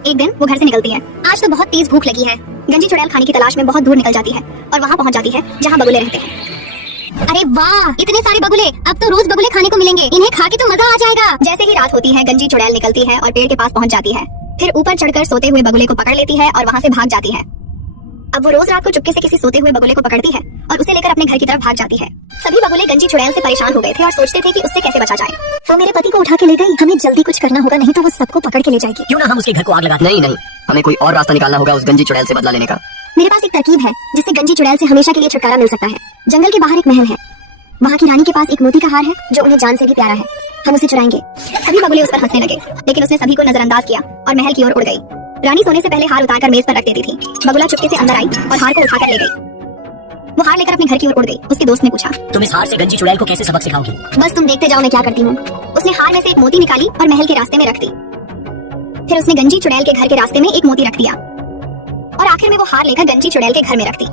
एक दिन वो घर से निकलती है। आज तो बहुत तेज भूख लगी है। गंजी चुड़ैल खाने की तलाश में बहुत दूर निकल जाती है और वहाँ पहुँच जाती है जहाँ बगुले रहते हैं। अरे वाह, इतने सारे बगुले! अब तो रोज बगुले खाने को मिलेंगे। इन्हें खा के तो मजा आ जाएगा। जैसे ही रात होती है, गंजी चुड़ैल निकलती है और पेड़ के पास पहुँच जाती है। फिर ऊपर चढ़कर सोते हुए बगुले को पकड़ लेती है और वहाँ से भाग जाती है। अब वो रोज रात को चुपके से किसी सोते हुए बगुले को पकड़ती है और उसे लेकर अपने घर की तरफ भाग जाती है। सभी बगुले गंजी चुड़ैल से परेशान हो गए थे और सोचते थे कि उससे कैसे बचा जाए। वो मेरे पति को उठा के ले गई। हमें जल्दी कुछ करना होगा, नहीं तो वो सबको पकड़ के ले जाएगी। क्यों ना हम उसके घर को आग लगाते? नहीं नहीं, हमें कोई और रास्ता निकालना होगा उस गंजी चुड़ैल से बदला लेने का। मेरे पास एक तरकीब है जिससे गंजी चुड़ैल से हमेशा के लिए छुटकारा मिल सकता है। जंगल के बाहर एक महल है। वहाँ की रानी के पास एक मोती का हार है जो उन्हें जान से भी प्यारा है। हम उसे चुराएंगे। सभी बगुले उस पर हंसने लगे, लेकिन उसने सभी को नजरअंदाज किया और महल की ओर उड़ गई। रानी सोने से पहले हार उतारकर मेज पर रख देती थी। बगुला चुपके से अंदर आई और हार को उठाकर ले गई। वो हार लेकर अपने घर की ओर उड़ गई। उसके दोस्त ने पूछा, तुम इस हार से गंजी चुड़ैल को कैसे सबक सिखाओगी? बस तुम देखते जाओ मैं क्या करती हूँ। उसने हार में से एक मोती निकाली और महल के रास्ते में रख दी। फिर उसने गंजी चुड़ैल के घर के रास्ते में एक मोती रख दिया और आखिर में वो हार लेकर गंजी चुड़ैल के घर में रख दी।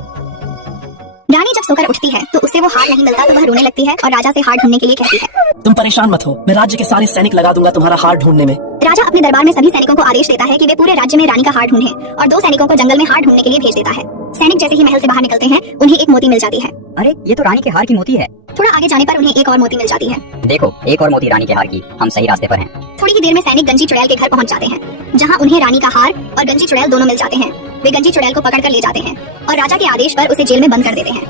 रानी जब सोकर उठती है तो उसे वो हार नहीं मिलता तो वह रोने लगती है और राजा से हार ढूंढने के लिए कहती है, तुम परेशान मत हो, मैं राज्य के सारे सैनिक लगा दूंगा तुम्हारा हार ढूंढने में। राजा अपने दरबार में सभी सैनिकों को आदेश देता है कि वे पूरे राज्य में रानी का हार ढूंढें और 2 सैनिकों को जंगल में हार ढूंढने के लिए भेज देता है। सैनिक जैसे ही महल से बाहर निकलते हैं उन्हें एक मोती मिल जाती है। अरे ये तो रानी के हार की मोती है। थोड़ा आगे जाने पर उन्हें एक और मोती मिल जाती है। देखो, एक और मोती रानी के हार की। हम सही रास्ते पर हैं। थोड़ी ही देर में सैनिक गंजी चुड़ैल के घर पहुंच जाते हैं, जहां उन्हें रानी का हार और गंजी चुड़ैल दोनों मिल जाते हैं। वे गंजी चुड़ैल को पकड़ कर ले जाते हैं और राजा के आदेश पर उसे जेल में बंद कर देते हैं।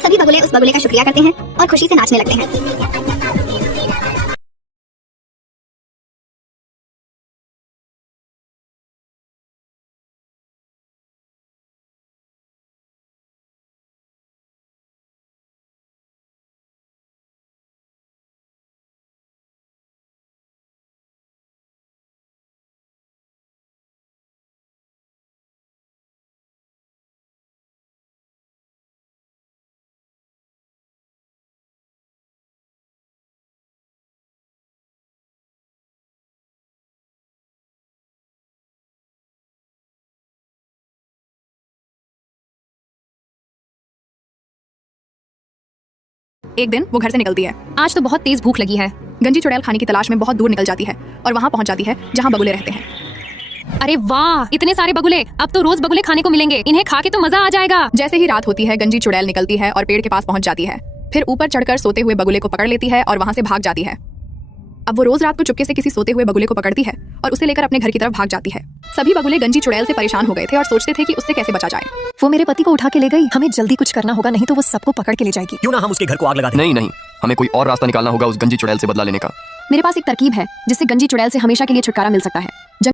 सभी बगुले उस बगुले का शुक्रिया करते हैं और खुशी से नाचने लगते हैं। एक दिन वो घर से निकलती है। आज तो बहुत तेज भूख लगी है। गंजी चुड़ैल खाने की तलाश में बहुत दूर निकल जाती है और वहाँ पहुँच जाती है जहाँ बगुले रहते हैं। अरे वाह, इतने सारे बगुले! अब तो रोज बगुले खाने को मिलेंगे। इन्हें खा के तो मजा आ जाएगा। जैसे ही रात होती है, गंजी चुड़ैल निकलती है और पेड़ के पास पहुँच जाती है। फिर ऊपर चढ़कर सोते हुए बगुले को पकड़ लेती है और वहाँ से भाग जाती है। अब वो रोज रात को चुपके से किसी सोते हुए बगुले को पकड़ती है और उसे लेकर अपने घर की तरफ भाग जाती है। सभी बगुले गंजी चुड़ैल से परेशान हो गए थे और सोचते थे कि उससे कैसे बचा जाए। वो मेरे पति को उठा के ले गई। हमें जल्दी कुछ करना होगा, नहीं तो वो सबको पकड़ के ले जाएगी। क्यों ना हम उसके घर को आग लगाते? नहीं नहीं, हमें कोई और रास्ता निकालना होगा उस गंजी चुड़ैल से बदला लेने का। मेरे पास एक तरकीब है जिससे गंजी चुड़ैल से हमेशा के लिए छुटकारा मिल सकता है।